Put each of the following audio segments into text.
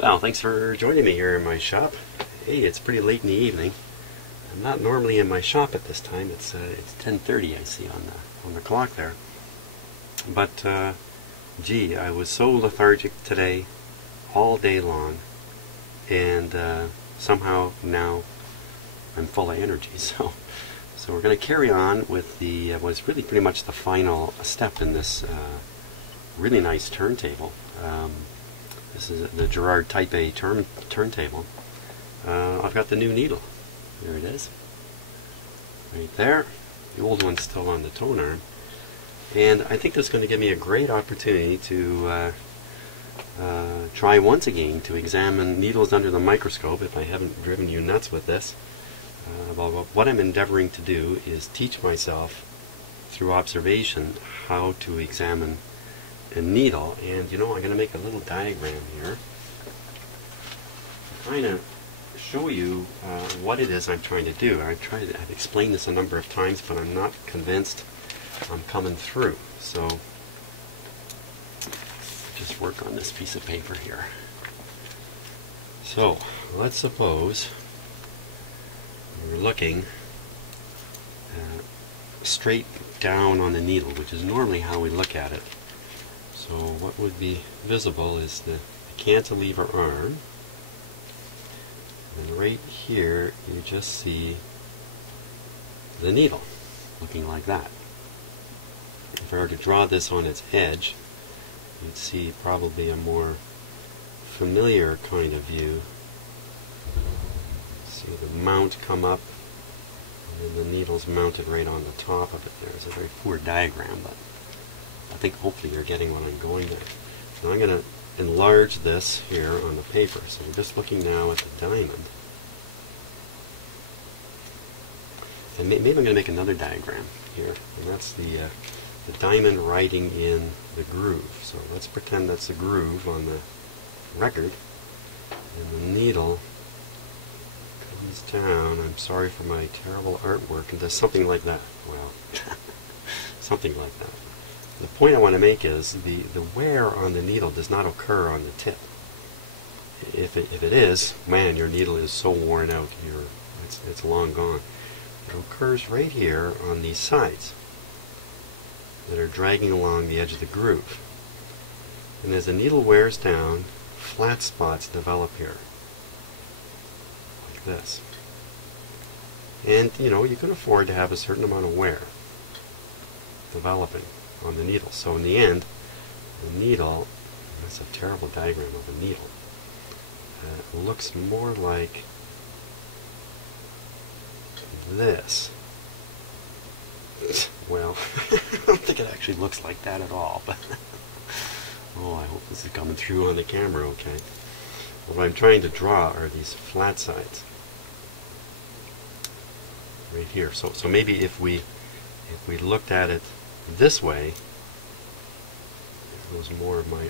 Well, thanks for joining me here in my shop. Hey, it's pretty late in the evening. I'm not normally in my shop at this time. It's 10:30 I see on the clock there. But gee, I was so lethargic today, all day long, and somehow now I'm full of energy. So we're going to carry on with the what's really pretty much the final step in this really nice turntable. This is the Garrard Type A turntable. I've got the new needle. There it is. Right there. The old one's still on the tone arm. And I think this is going to give me a great opportunity to try once again to examine needles under the microscope, if I haven't driven you nuts with this. Well, what I'm endeavoring to do is teach myself through observation how to examine a needle. And you know, I'm going to make a little diagram here to kind of show you what it is I'm trying to do. I've explained this a number of times, but I'm not convinced I'm coming through. So just work on this piece of paper here. So let's suppose we're looking straight down on the needle, which is normally how we look at it. So what would be visible is the cantilever arm, and right here you just see the needle looking like that. If I were to draw this on its edge, you'd see probably a more familiar kind of view. See the mount come up, and then the needle's mounted right on the top of it there. It's a very poor diagram, but I think hopefully you're getting what I'm going there. Now I'm going to enlarge this here on the paper. So we're just looking now at the diamond. And maybe I'm going to make another diagram here, and that's the diamond riding in the groove. So let's pretend that's the groove on the record, and the needle comes down. I'm sorry for my terrible artwork, and does something like that. Well, something like that. The point I want to make is the wear on the needle does not occur on the tip. If it is, man, your needle is so worn out, it's long gone. It occurs right here on these sides that are dragging along the edge of the groove. And as the needle wears down, flat spots develop here, like this. And you know, you can afford to have a certain amount of wear developing on the needle. So in the end, the needle, that's a terrible diagram of a needle, looks more like this. Well, I don't think it actually looks like that at all, but oh, I hope this is coming through on the camera okay. What I'm trying to draw are these flat sides right here. So maybe if we looked at it this way, there was more of my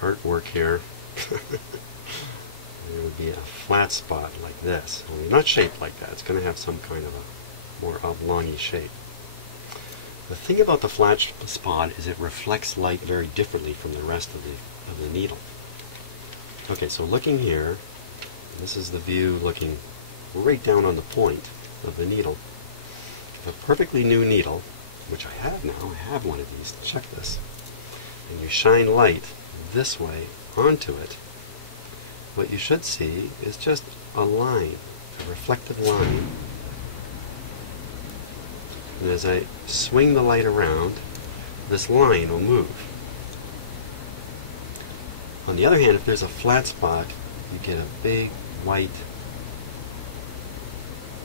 artwork here. There would be a flat spot like this. Only not shaped like that. It's going to have some kind of a more oblongy shape. The thing about the flat spot is it reflects light very differently from the rest of the needle. Okay, so looking here, this is the view looking right down on the point of the needle. A perfectly new needle, which I have now, I have one of these, check this, and you shine light this way onto it, what you should see is just a line, a reflected line. And as I swing the light around, this line will move. On the other hand, if there's a flat spot, you get a big white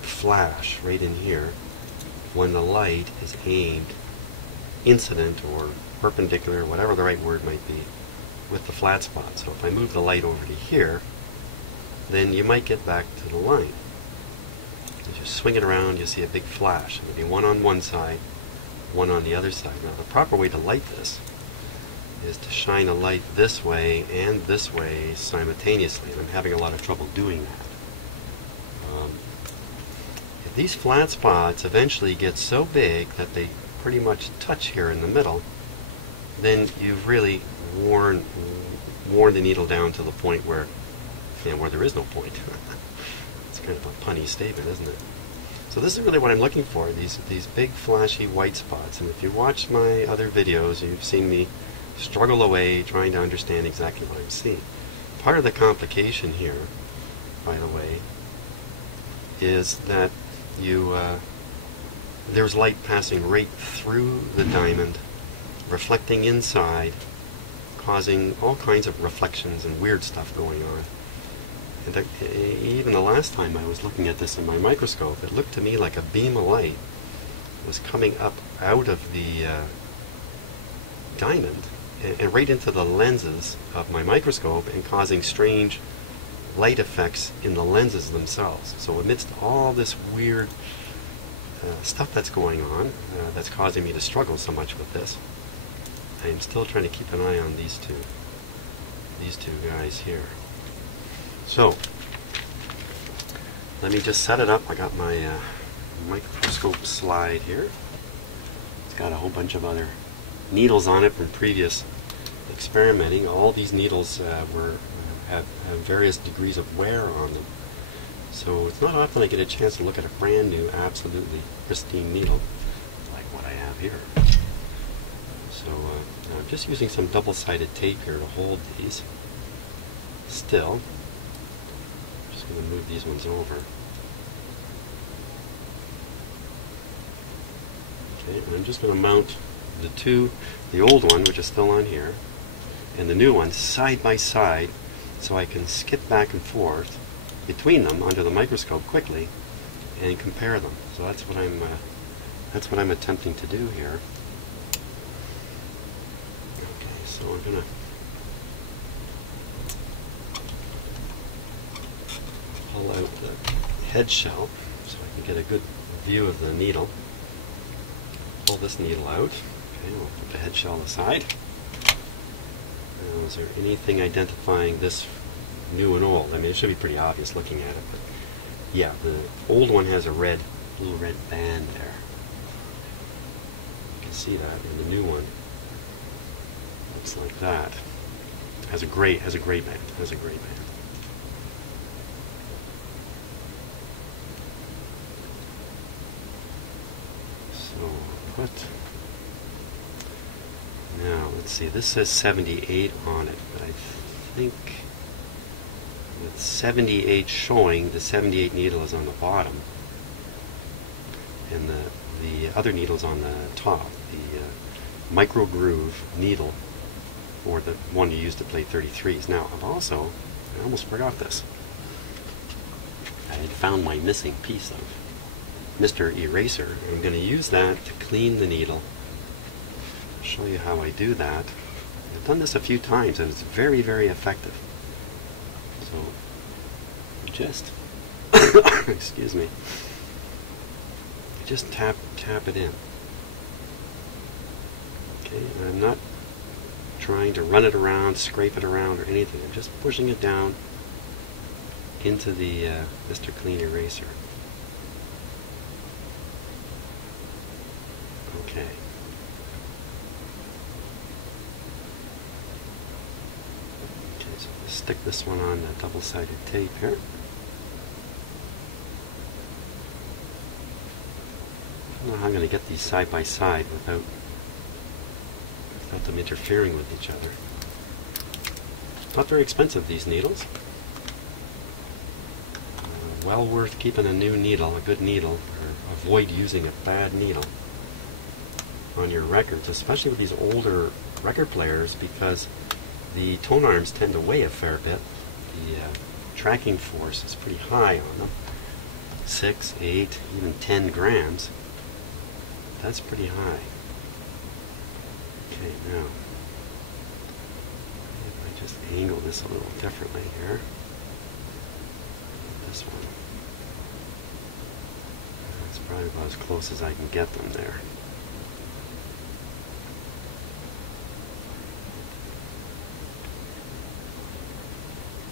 flash right in here when the light is aimed incident or perpendicular, whatever the right word might be, with the flat spot. So if I move the light over to here, then you might get back to the line. As you swing it around, you see a big flash. There'll be one on one side, one on the other side. Now the proper way to light this is to shine a light this way and this way simultaneously, and I'm having a lot of trouble doing that. If these flat spots eventually get so big that they pretty much touch here in the middle, then you've really worn worn the needle down to the point where, where there is no point. It's kind of a punny statement, isn't it? So this is really what I'm looking for, these big flashy white spots. And if you watch my other videos, you've seen me struggle away trying to understand exactly what I'm seeing. Part of the complication here, by the way, is that there's light passing right through the diamond, reflecting inside, causing all kinds of reflections and weird stuff going on. And even the last time I was looking at this in my microscope, it looked to me like a beam of light was coming up out of the diamond and right into the lenses of my microscope and causing strange light effects in the lenses themselves. So amidst all this weird stuff that's going on, that's causing me to struggle so much with this, I am still trying to keep an eye on these two guys here. So let me just set it up. I got my microscope slide here. It's got a whole bunch of other needles on it from previous experimenting. All these needles have various degrees of wear on them. So it's not often I get a chance to look at a brand new, absolutely pristine needle like what I have here. So I'm just using some double-sided tape here to hold these still. I'm just going to move these ones over. Okay, and I'm just going to mount the old one, which is still on here, and the new one side by side, so I can skip back and forth between them under the microscope quickly and compare them. So that's what I'm attempting to do here. Okay, so I'm going to pull out the head shell so I can get a good view of the needle. Pull this needle out. Okay, we'll put the head shell aside. Now, is there anything identifying this new and old? I mean, it should be pretty obvious looking at it, but yeah, the old one has a little red band there. You can see that, and the new one looks like that. Has a gray band. So now let's see, this says 78 on it, but I think with 78 showing, the 78 needle is on the bottom and the other needle's on the top, the micro groove needle, or the one you use to play 33s. Now I almost forgot this. I had found my missing piece of Mr. Eraser. I'm going to use that to clean the needle. I'll show you how I do that. I've done this a few times and it's very, very effective. So just excuse me, just tap it in. Okay, and I'm not trying to run it around, scrape it around or anything. I'm just pushing it down into the Mr. Clean Eraser. Okay. Okay, so let's stick this one on the double-sided tape here. I don't know how I'm going to get these side by side without them interfering with each other. Not very expensive, these needles. Well worth keeping a new needle, a good needle, or avoid using a bad needle on your records, especially with these older record players, because the tone arms tend to weigh a fair bit. The tracking force is pretty high on them. 6, 8, even 10 grams. That's pretty high. Okay, now if I just angle this a little differently here. This one. That's probably about as close as I can get them there.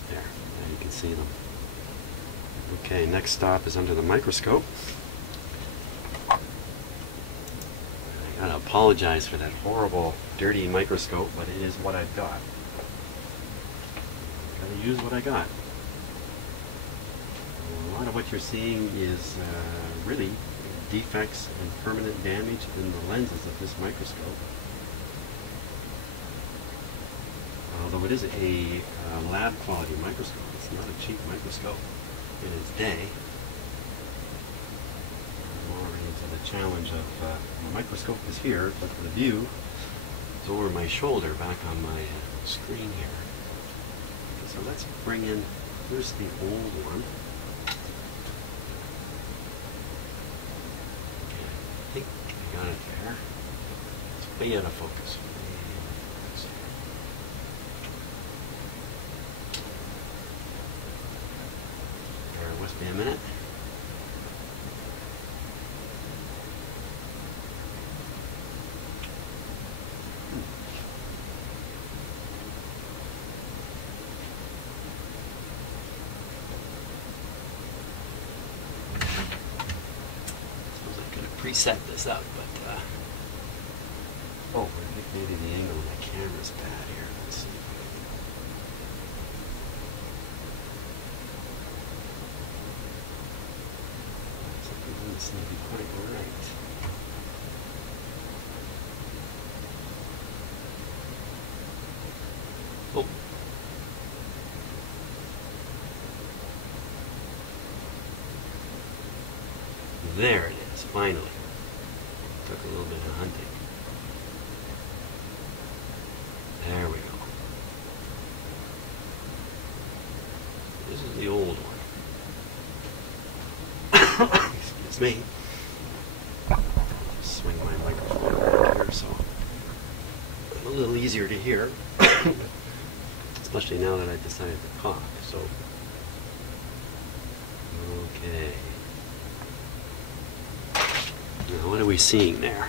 There, now you can see them. Okay, next stop is under the microscope. I gotta apologize for that horrible, dirty microscope, but it is what I've got. gotta use what I got. A lot of what you're seeing is really defects and permanent damage in the lenses of this microscope. Although it is a lab quality microscope, it's not a cheap microscope in its day. More into the challenge of the microscope is here, but the view is over my shoulder back on my screen here. Okay, so let's bring in, here's the old one. Okay, I think I got it there. It's way out of focus. Bear with me a minute. Reset this up, but oh, I think maybe the angle of my camera's bad here. Let's see. Something doesn't seem to be quite right. Oh. There it is, finally. Took a little bit of hunting. There we go. This is the old one. Excuse me. Just swing my microphone around here so I'm a little easier to hear. Especially now that I've decided to cough. So, okay. Now, what are we seeing there?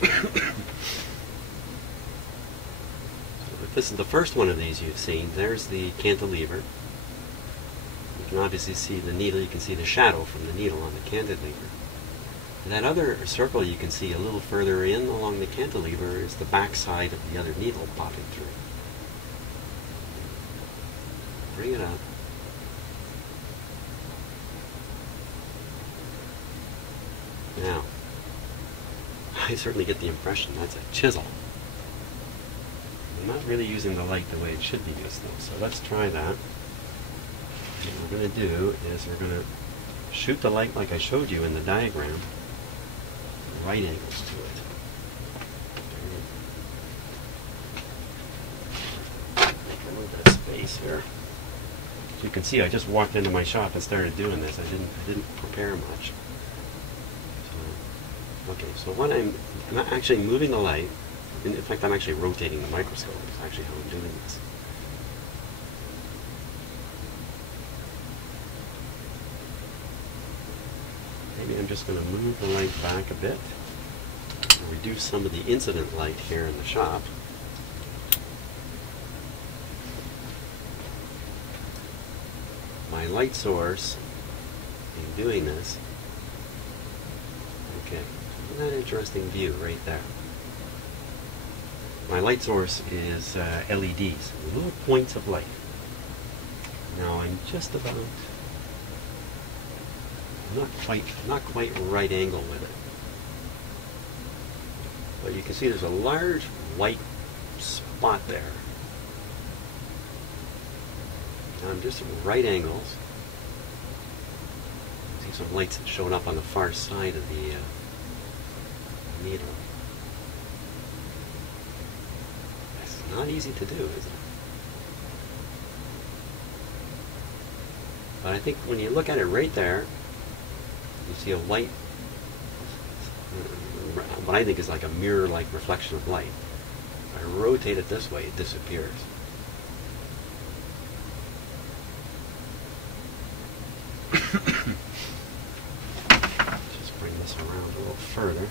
So if this is the first one of these you've seen, there's the cantilever. You can obviously see the needle, you can see the shadow from the needle on the cantilever. And that other circle you can see a little further in along the cantilever is the back side of the other needle popping through. Bring it up. Now, I certainly get the impression that's a chisel. I'm not really using the light the way it should be used though, so let's try that. What we're going to do is we're going to shoot the light like I showed you in the diagram, right angles to it. Make a little bit of space here. So you can see I just walked into my shop and started doing this. I didn't prepare much. Okay, so what I'm not actually moving the light. In fact, I'm actually rotating the microscope. Is actually how I'm doing this. Maybe I'm just going to move the light back a bit and reduce some of the incident light here in the shop. My light source in doing this. Okay. Isn't that an interesting view right there? My light source is LEDs, little points of light. Now I'm just about not quite right angle with it. But you can see there's a large white spot there. Now I'm just at right angles. You see some lights that showed up on the far side of the needle. It's not easy to do, is it? But I think when you look at it right there, you see a white, what I think is like a mirror-like reflection of light. If I rotate it this way, it disappears. Just bring this around a little further.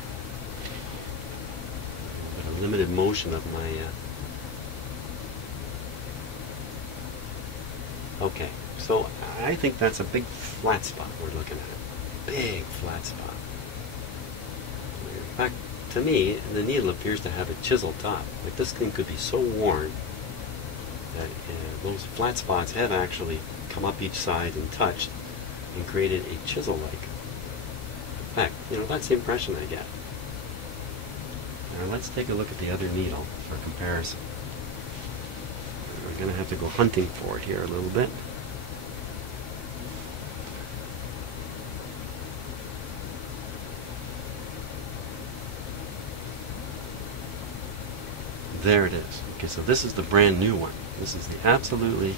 A limited motion of my okay, so I think that's a big flat spot we're looking at. Big flat spot. Back to me, the needle appears to have a chiseled top. Like this thing could be so worn that those flat spots have actually come up each side and touched and created a chisel-like effect. You know, that's the impression I get. Now let's take a look at the other needle for comparison. We're going to have to go hunting for it here a little bit. There it is. Okay, so this is the brand new one. This is the absolutely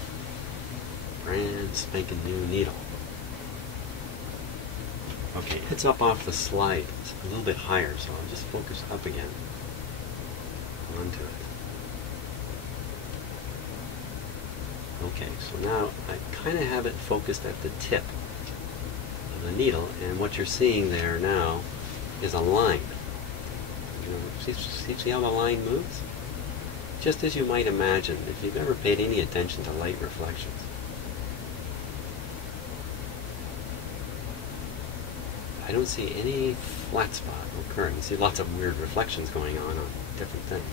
brand spanking new needle. Okay, it's up off the slide. It's a little bit higher, so I'll just focus up again onto it. Okay, so now I kind of have it focused at the tip of the needle, and what you're seeing there now is a line. You know, see how the line moves? Just as you might imagine if you've ever paid any attention to light reflections. I don't see any flat spot occurring. You see lots of weird reflections going on different things.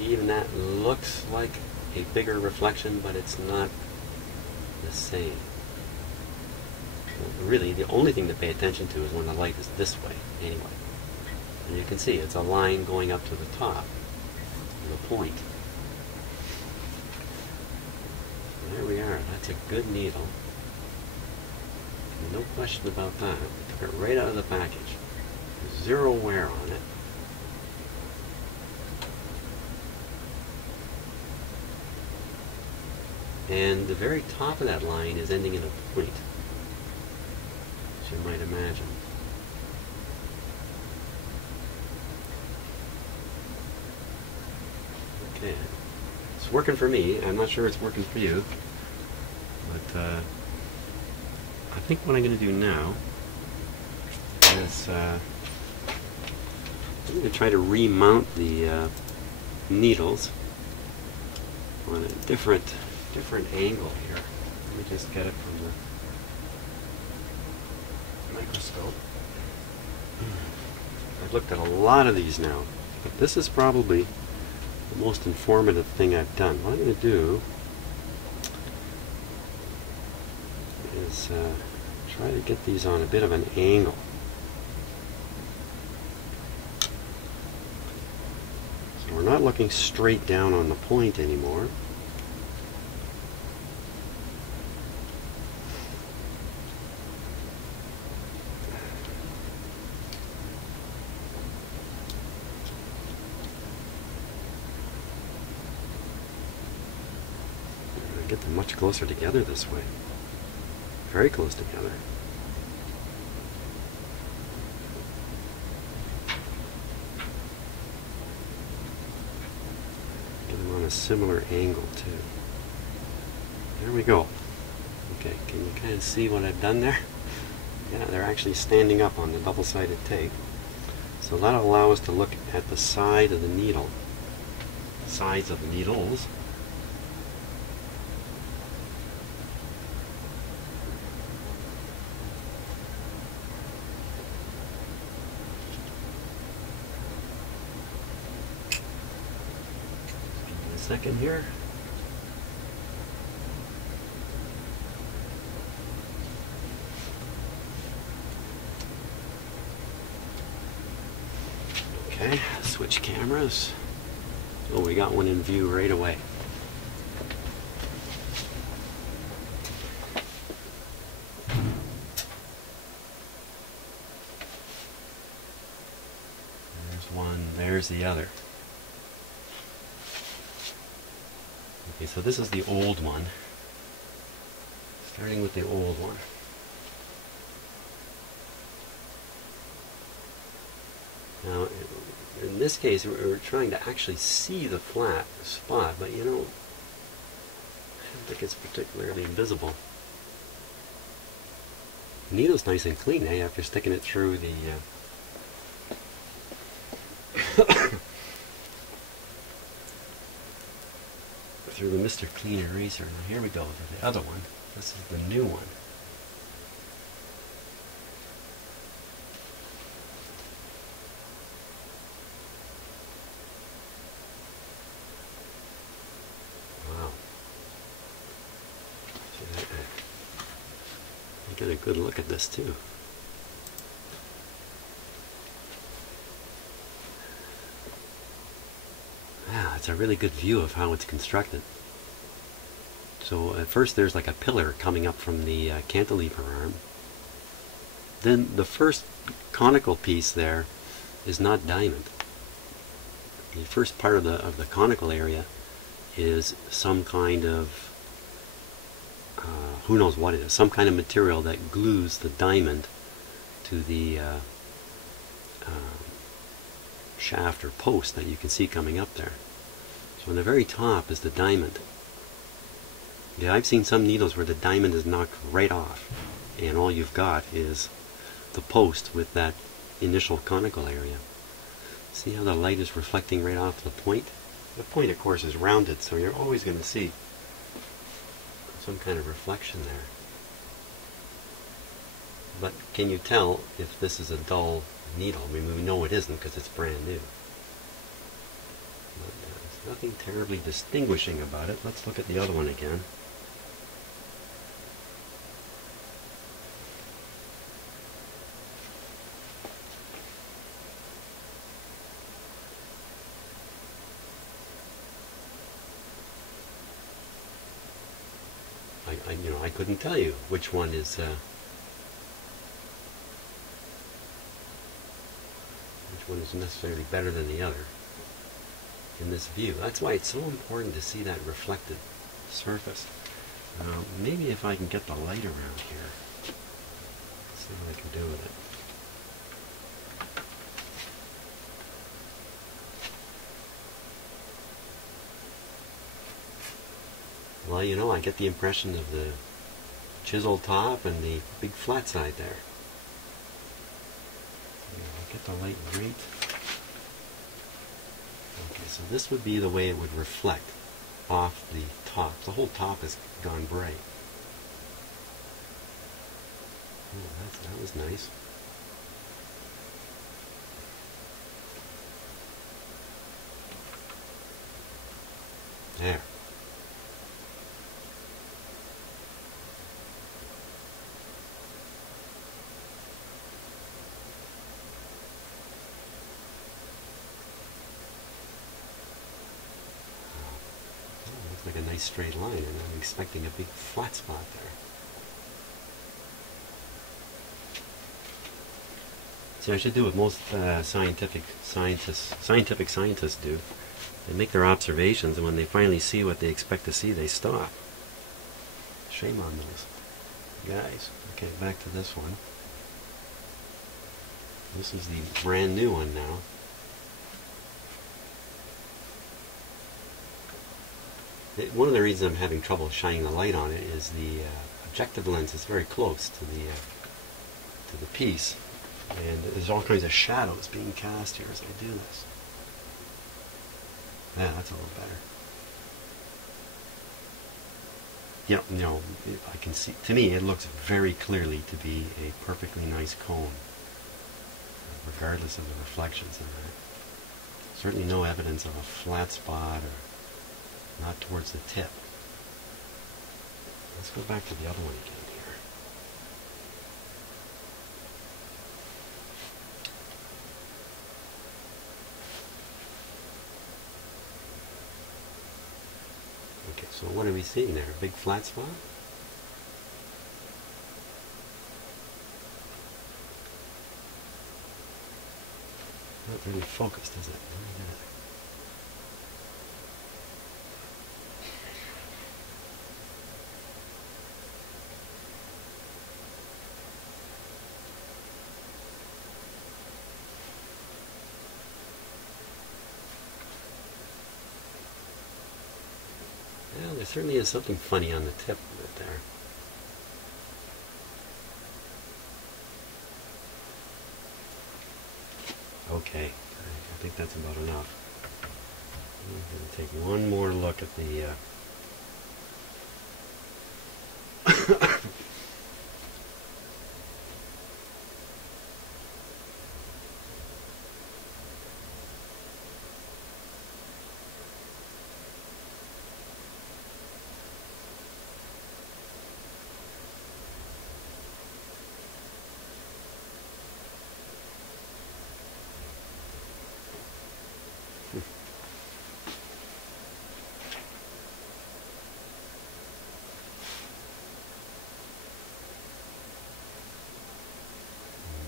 Even that looks like a bigger reflection, but it's not the same. Well, really, the only thing to pay attention to is when the light is this way, anyway. And you can see it's a line going up to the top. The point. There we are. That's a good needle. No question about that. Took it right out of the package. Zero wear on it. And the very top of that line is ending in a point, as you might imagine. Okay, it's working for me. I'm not sure it's working for you, but I think what I'm going to do now is I'm going to try to remount the needles on a different angle here. Let me just get it from the microscope. I've looked at a lot of these now, but this is probably the most informative thing I've done. What I'm going to do is try to get these on a bit of an angle. So we're not looking straight down on the point anymore. Get them much closer together this way. Very close together. Get them on a similar angle too. There we go. Okay, can you kind of see what I've done there? Yeah, they're actually standing up on the double-sided tape. So that'll allow us to look at the side of the needle, sides of the needles. Second here. Okay, switch cameras. Oh, we got one in view right away. There's one, there's the other. Okay, so this is the old one. Starting with the old one. Now, in this case, we're trying to actually see the flat spot, but you know, I don't think it's particularly visible. The needle's nice and clean, eh, after sticking it through the through the Mr. Clean eraser. Now here we go for the other one. This is the new one. get a good look at this too. Yeah, it's a really good view of how it's constructed. So at first there's like a pillar coming up from the cantilever arm. Then the first conical piece there is not diamond. The first part of the conical area is some kind of who knows what it is, some kind of material that glues the diamond to the shaft or post that you can see coming up there. So on the very top is the diamond. Yeah, I've seen some needles where the diamond is knocked right off and all you've got is the post with that initial conical area. See how the light is reflecting right off the point? The point, of course, is rounded, so you're always going to see some kind of reflection there. But can you tell if this is a dull needle? I mean, we know it isn't because it's brand new. But there's nothing terribly distinguishing about it. Let's look at the other one again. I couldn't tell you which one is necessarily better than the other in this view. That's why it's so important to see that reflected surface. Maybe if I can get the light around here, see what I can do with it. Well, you know, I get the impression of the chiseled top and the big flat side there. I'll get the light right. Okay, so this would be the way it would reflect off the top. The whole top has gone bright. Oh, that was nice. There. Like a nice straight line, and I'm expecting a big flat spot there. See, I should do what most scientific scientists do. They make their observations, and when they finally see what they expect to see, they stop. Shame on those guys. Okay, back to this one. This is the brand new one now. One of the reasons I'm having trouble shining the light on it is the objective lens is very close to the piece, and there's all kinds of shadows being cast here as I do this. Yeah, that's a little better. You know, I can see. To me, it looks very clearly to be a perfectly nice cone, regardless of the reflections in there. Certainly no evidence of a flat spot or not towards the tip. Let's go back to the other one again here. Okay, so what are we seeing there? A big flat spot? Not really focused, is it? Let me get it. Well, there certainly is something funny on the tip of it there. Okay, I think that's about enough. I'm going to take one more look at the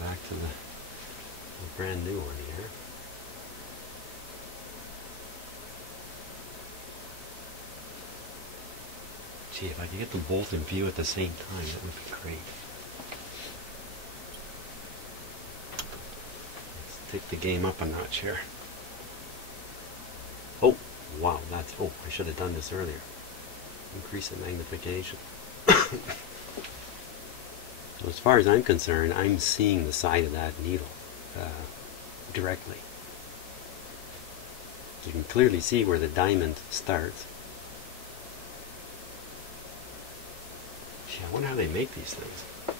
Back to the brand new one here. Gee, if I could get them both in view at the same time, that would be great. Let's take the game up a notch here. Oh, wow, that's, oh, I should have done this earlier. Increase the magnification. So as far as I'm concerned, I'm seeing the side of that needle directly. You can clearly see where the diamond starts. Gee, I wonder how they make these things. I'll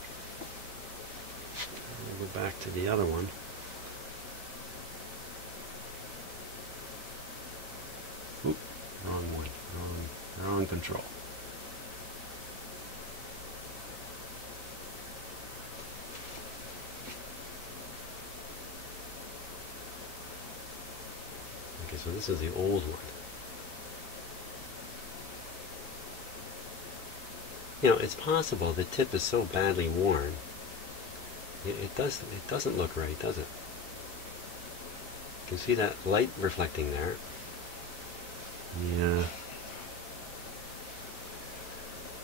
go back to the other one. Oop, wrong one. Wrong control. Okay, so this is the old one. You know, it's possible the tip is so badly worn. It doesn't look right, does it? You can see that light reflecting there. Yeah.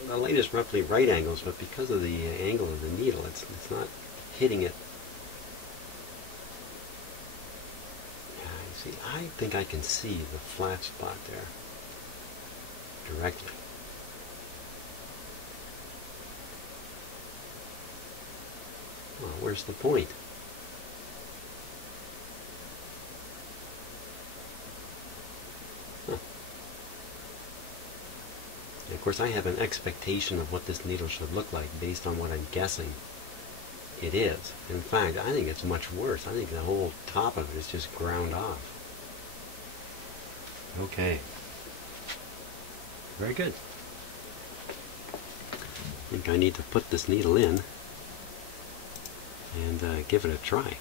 The light is roughly right angles, but because of the angle of the needle, it's not hitting it. See, I think I can see the flat spot there directly. Well, where's the point? Huh. And of course, I have an expectation of what this needle should look like based on what I'm guessing it is. In fact, I think it's much worse. I think the whole top of it is just ground off. Okay. Very good. I think I need to put this needle in and give it a try.